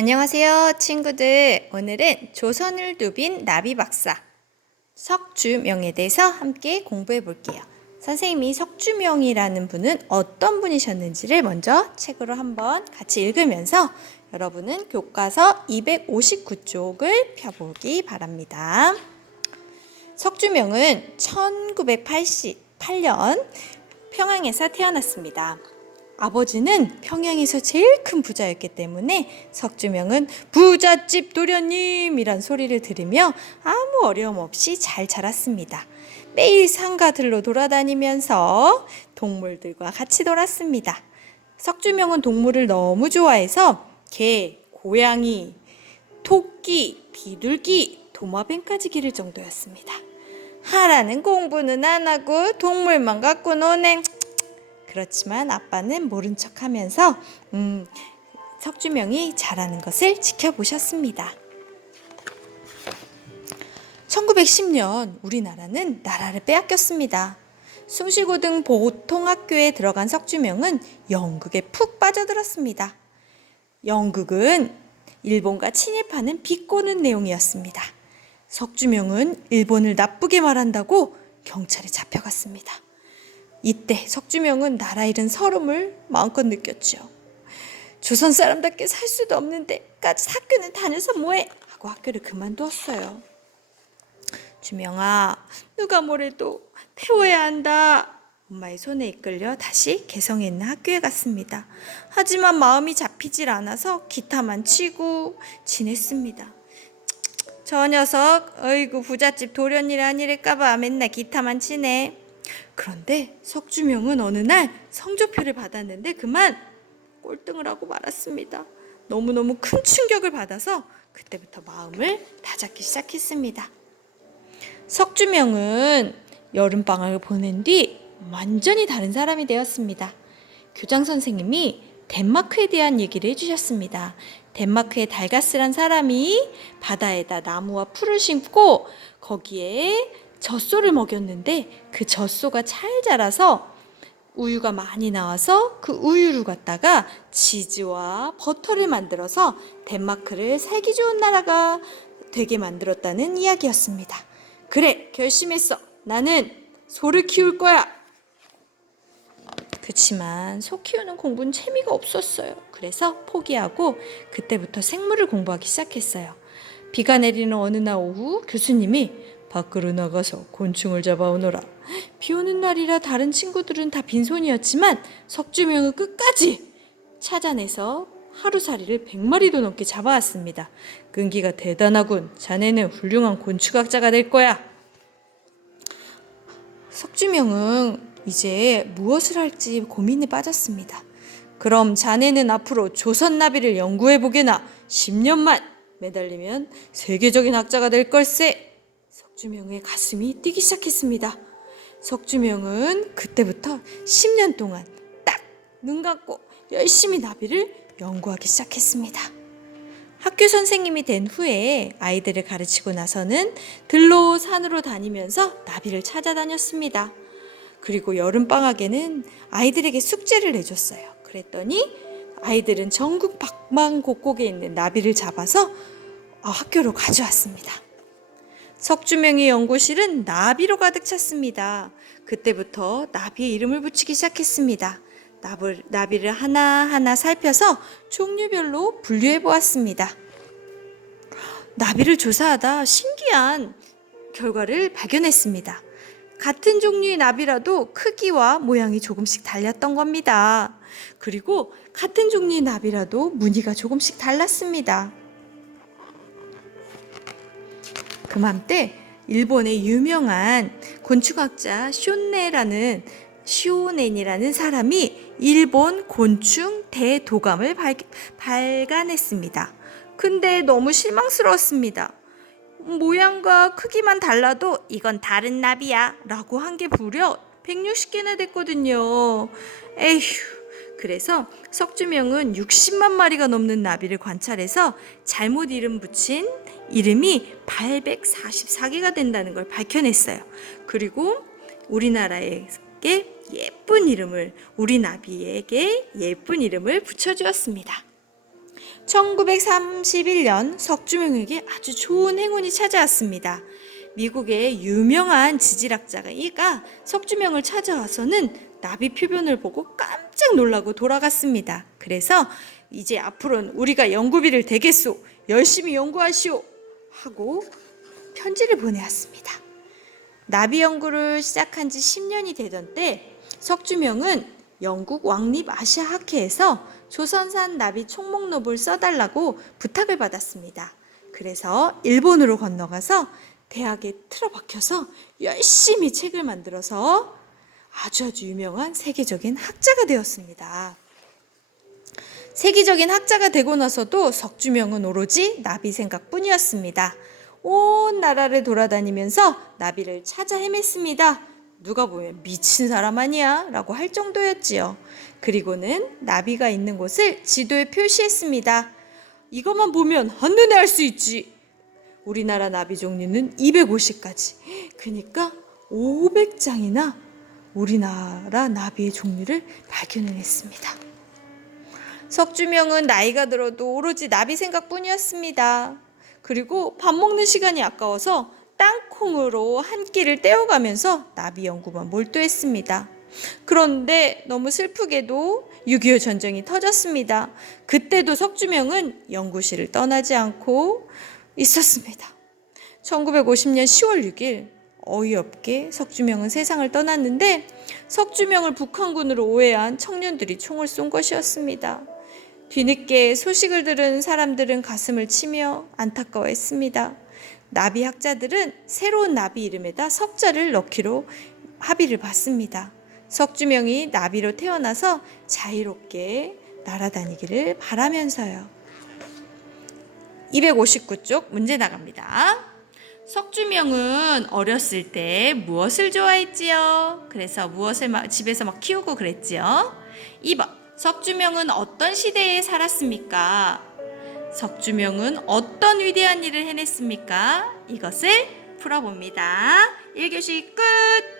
안녕하세요, 친구들. 오늘은 조선을 누빈 나비 박사 석주명에 대해서 함께 공부해 볼게요. 선생님이 석주명이라는 분은 어떤 분이셨는지를 먼저 책으로 한번 같이 읽으면서 여러분은 교과서 259쪽을 펴보기 바랍니다. 석주명은 1988년 평양에서 태어났습니다. 아버지는 평양에서 제일 큰 부자였기 때문에 석주명은 부잣집 도련님이란 소리를 들으며 아무 어려움 없이 잘 자랐습니다. 매일 상가들로 돌아다니면서 동물들과 같이 놀았습니다. 석주명은 동물을 너무 좋아해서 개, 고양이, 토끼, 비둘기, 도마뱀까지 기를 정도였습니다. 하라는 공부는 안 하고 동물만 갖고 노네. 그렇지만 아빠는 모른 척하면서 석주명이 잘하는 것을 지켜보셨습니다. 1910년 우리나라는 나라를 빼앗겼습니다. 숭실고등 보통학교에 들어간 석주명은 연극에 푹 빠져들었습니다. 연극은 일본과 친일파는 비꼬는 내용이었습니다. 석주명은 일본을 나쁘게 말한다고 경찰에 잡혀갔습니다. 이때 석주명은 나라 잃은 서름을 마음껏 느꼈죠. 조선 사람답게 살 수도 없는데까지 학교는 다녀서 뭐해? 하고 학교를 그만두었어요. 주명아, 누가 뭐래도 태워야 한다. 엄마의 손에 이끌려 다시 개성에 있는 학교에 갔습니다. 하지만 마음이 잡히질 않아서 기타만 치고 지냈습니다. 저 녀석, 어이구 부잣집 도련일 아니랄까봐 맨날 기타만 치네. 그런데 석주명은 어느 날 성적표를 받았는데 그만 꼴등을 하고 말았습니다. 너무너무 큰 충격을 받아서 그때부터 마음을 다잡기 시작했습니다. 석주명은 여름방학을 보낸 뒤 완전히 다른 사람이 되었습니다. 교장 선생님이 덴마크에 대한 얘기를 해주셨습니다. 덴마크의 달가스란 사람이 바다에다 나무와 풀을 심고 거기에 젖소를 먹였는데 그 젖소가 잘 자라서 우유가 많이 나와서 그 우유를 갖다가 치즈와 버터를 만들어서 덴마크를 살기 좋은 나라가 되게 만들었다는 이야기였습니다. 그래, 결심했어. 나는 소를 키울 거야. 그치만 소 키우는 공부는 재미가 없었어요. 그래서 포기하고 그때부터 생물을 공부하기 시작했어요. 비가 내리는 어느 날 오후 교수님이 밖으로 나가서 곤충을 잡아오너라. 비 오는 날이라 다른 친구들은 다 빈손이었지만 석주명은 끝까지 찾아내서 하루살이를 100마리도 넘게 잡아왔습니다. 끈기가 대단하군. 자네는 훌륭한 곤충학자가 될 거야. 석주명은 이제 무엇을 할지 고민에 빠졌습니다. 그럼 자네는 앞으로 조선나비를 연구해보게나 10년만 매달리면 세계적인 학자가 될 걸세. 석주명의 가슴이 뛰기 시작했습니다. 석주명은 그때부터 10년 동안 딱 눈 감고 열심히 나비를 연구하기 시작했습니다. 학교 선생님이 된 후에 아이들을 가르치고 나서는 들로 산으로 다니면서 나비를 찾아다녔습니다. 그리고 여름방학에는 아이들에게 숙제를 내줬어요. 그랬더니 아이들은 전국 방방곡곡에 있는 나비를 잡아서 학교로 가져왔습니다. 석주명의 연구실은 나비로 가득 찼습니다. 그때부터 나비의 이름을 붙이기 시작했습니다. 나비를 하나하나 살펴서 종류별로 분류해 보았습니다. 나비를 조사하다 신기한 결과를 발견했습니다. 같은 종류의 나비라도 크기와 모양이 조금씩 달랐던 겁니다. 그리고 같은 종류의 나비라도 무늬가 조금씩 달랐습니다. 그맘때 일본의 유명한 곤충학자 쇼넨이라는 사람이 일본 곤충 대도감을 발간했습니다. 근데 너무 실망스러웠습니다. 모양과 크기만 달라도 이건 다른 나비야 라고 한 게 무려 160개나 됐거든요. 에휴. 그래서 석주명은 60만 마리가 넘는 나비를 관찰해서 잘못 이름 붙인 이름이 844개가 된다는 걸 밝혀냈어요. 그리고 우리나라에게 예쁜 이름을, 우리 나비에게 예쁜 이름을 붙여주었습니다. 1931년 석주명에게 아주 좋은 행운이 찾아왔습니다. 미국의 유명한 지질학자가 석주명을 찾아와서는 나비 표본을 보고 깜짝 놀라고 돌아갔습니다. 그래서 이제 앞으로는 우리가 연구비를 대겠소, 열심히 연구하시오 하고 편지를 보내왔습니다. 나비 연구를 시작한 지 10년이 되던 때 석주명은 영국 왕립 아시아학회에서 조선산 나비 총목록을 써달라고 부탁을 받았습니다. 그래서 일본으로 건너가서 대학에 틀어박혀서 열심히 책을 만들어서 아주 유명한 세계적인 학자가 되었습니다. 세계적인 학자가 되고 나서도 석주명은 오로지 나비 생각뿐이었습니다. 온 나라를 돌아다니면서 나비를 찾아 헤맸습니다. 누가 보면 미친 사람 아니야? 라고 할 정도였지요. 그리고는 나비가 있는 곳을 지도에 표시했습니다. 이것만 보면 한눈에 알 수 있지. 우리나라 나비 종류는 250가지. 그러니까 500장이나 우리나라 나비의 종류를 발견해냈습니다. 석주명은 나이가 들어도 오로지 나비 생각뿐이었습니다. 그리고 밥 먹는 시간이 아까워서 땅콩으로 한 끼를 때워가면서 나비 연구만 몰두했습니다. 그런데 너무 슬프게도 6.25 전쟁이 터졌습니다. 그때도 석주명은 연구실을 떠나지 않고 있었습니다. 1950년 10월 6일 어이없게 석주명은 세상을 떠났는데 석주명을 북한군으로 오해한 청년들이 총을 쏜 것이었습니다. 뒤늦게 소식을 들은 사람들은 가슴을 치며 안타까워했습니다. 나비 학자들은 새로운 나비 이름에다 석자를 넣기로 합의를 봤습니다. 석주명이 나비로 태어나서 자유롭게 날아다니기를 바라면서요. 259쪽 문제 나갑니다. 석주명은 어렸을 때 무엇을 좋아했지요? 그래서 무엇을 집에서 막 키우고 그랬지요? 2번, 석주명은 어떤 시대에 살았습니까? 석주명은 어떤 위대한 일을 해냈습니까? 이것을 풀어봅니다. 1교시 끝!